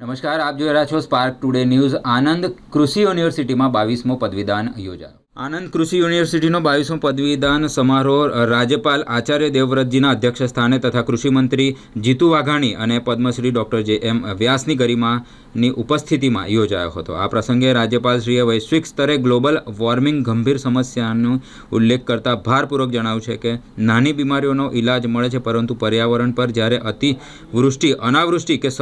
નમસ્કાર, આપ જોઈ રહ્યા છો સ્પાર્ક ટુડે ન્યૂઝ। આનંદ કૃષિ યુનિવર્સિટીમાં 22મો પદવીદાન યોજાયો। આનંદ કૃષિ યુનિવર્સિટીનો 22મો પદવીદાન સમારોહ રાજ્યપાલ આચાર્ય દેવવ્રતજીના અધ્યક્ષસ્થાને તથા કૃષિમંત્રી જીતુ વાઘાણી અને પદ્મશ્રી ડૉક્ટર જે.એમ. વ્યાસની ગરિમાની ઉપસ્થિતિમાં યોજાયો હતો। આ પ્રસંગે રાજ્યપાલશ્રીએ વૈશ્વિક સ્તરે ગ્લોબલ વોર્મિંગ ગંભીર સમસ્યાનો ઉલ્લેખ કરતા ભારપૂર્વક જણાવ્યું છે કે નાની બીમારીઓનો ઇલાજ મળે છે, પરંતુ પર્યાવરણ પર જ્યારે અતિવૃષ્ટિ, અનાવૃષ્ટિ કે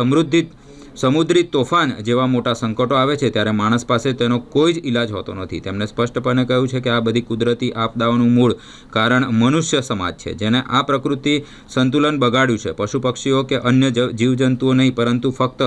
સમુદ્રી તોફાન જેવા મોટા સંકટો આવે છે ત્યારે માણસ પાસે તેનો કોઈ જ ઇલાજ હોતો નથી। તેમણે સ્પષ્ટપણે કહ્યું છે કે આ બધી કુદરતી આપદાઓનું મૂળ કારણ મનુષ્ય સમાજ છે, જેને આ પ્રકૃતિ સંતુલન બગાડ્યું છે। પશુ પક્ષીઓ કે અન્ય જીવજંતુઓ નહીં, પરંતુ ફક્ત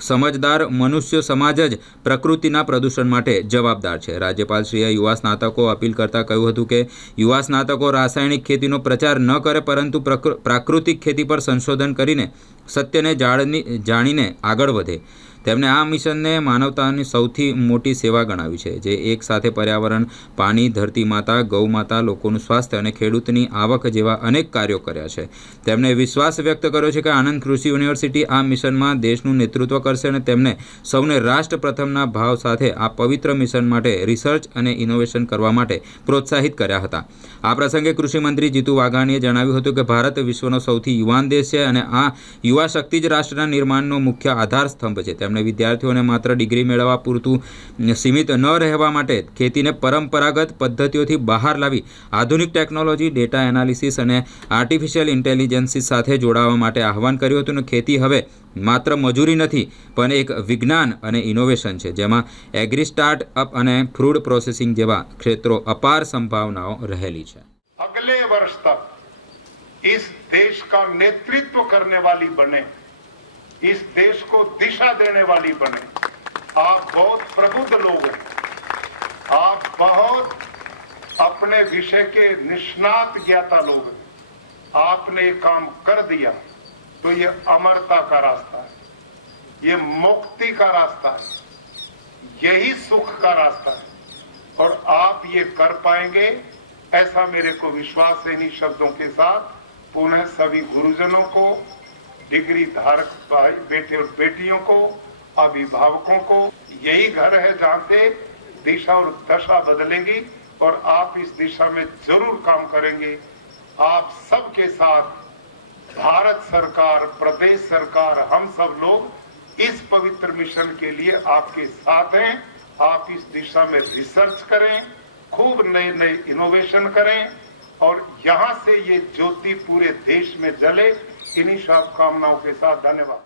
સમજદાર મનુષ્ય સમાજ જ પ્રકૃતિના પ્રદૂષણ માટે જવાબદાર છે। રાજ્યપાલશ્રીએ યુવા સ્નાતકો અપીલ કરતાં કહ્યું હતું કે યુવા સ્નાતકો રાસાયણિક ખેતીનો પ્રચાર ન કરે, પરંતુ પ્રાકૃતિક ખેતી પર સંશોધન કરીને સત્યને જાણીને આગળ વધે। તેમણે આ મિશનને માનવતાની સૌથી મોટી સેવા ગણાવી છે, જે એક સાથે પર્યાવરણ, પાણી, ધરતી માતા, ગૌ માતા, લોકોનું સ્વાસ્થ્ય અને ખેડૂતની આવક જેવા અનેક કાર્યો કર્યા છે। તેમણે વિશ્વાસ વ્યક્ત કર્યો છે કે આનંદ કૃષિ યુનિવર્સિટી આ મિશનમાં દેશનું નેતૃત્વ કરશે અને તેમને સૌને રાષ્ટ્ર પ્રથમના ભાવ સાથે આ પવિત્ર મિશન માટે રિસર્ચ અને ઇનોવેશન કરવા માટે પ્રોત્સાહિત કર્યા હતા। આ પ્રસંગે કૃષિમંત્રી જીતુ વાઘાણીએ જણાવ્યું હતું કે ભારત વિશ્વનો સૌથી યુવાન દેશ છે અને આ યુવા શક્તિ જ રાષ્ટ્રના નિર્માણનો મુખ્ય આધાર સ્તંભ છે। તેમણે વિદ્યાર્થીઓને માત્ર ડિગ્રી મેળવવા પૂરતું સીમિત ન રહેવા માટે ખેતીને પરંપરાગત પદ્ધતિઓથી બહાર લાવી આધુનિક ટેકનોલોજી, ડેટા એનાલિસિસ અને આર્ટિફિશિયલ ઇન્ટેલિજન્સ સાથે જોડાવા માટે આહવાન કર્યું હતું। ખેતી હવે માત્ર મજૂરી નથી, પણ એક વિજ્ઞાન અને ઇનોવેશન છે, જેમાં એગ્રી સ્ટાર્ટઅપ અને ફૂડ પ્રોસેસિંગ જેવા ક્ષેત્રો અપાર સંભાવનાઓ રહેલી છે। अगले वर्ष तक इस देश का नेतृत्व करने वाली बने, इस देश को दिशा देने वाली बने। आप बहुत प्रबुद्ध लोग हैं, आप बहुत अपने विषय के निष्णात ज्ञाता लोग हैं। आपने ये काम कर दिया तो ये अमरता का रास्ता है, ये मुक्ति का रास्ता है, यही सुख का रास्ता है और आप ये कर पाएंगे ऐसा मेरे को विश्वास है। इन्हीं शब्दों के साथ पुनः सभी गुरुजनों को, डिग्री धारक भाई बेटे और बेटियों को, अभिभावकों को, यही घर है जहाँ से दिशा और दशा बदलेगी और आप इस दिशा में जरूर काम करेंगे। आप सबके साथ भारत सरकार, प्रदेश सरकार, हम सब लोग इस पवित्र मिशन के लिए आपके साथ हैं। आप इस दिशा में रिसर्च करें, खूब नए नए इनोवेशन करें और यहाँ से ये ज्योति पूरे देश में जले। इन्हीं शुभकामनाओं के साथ धन्यवाद।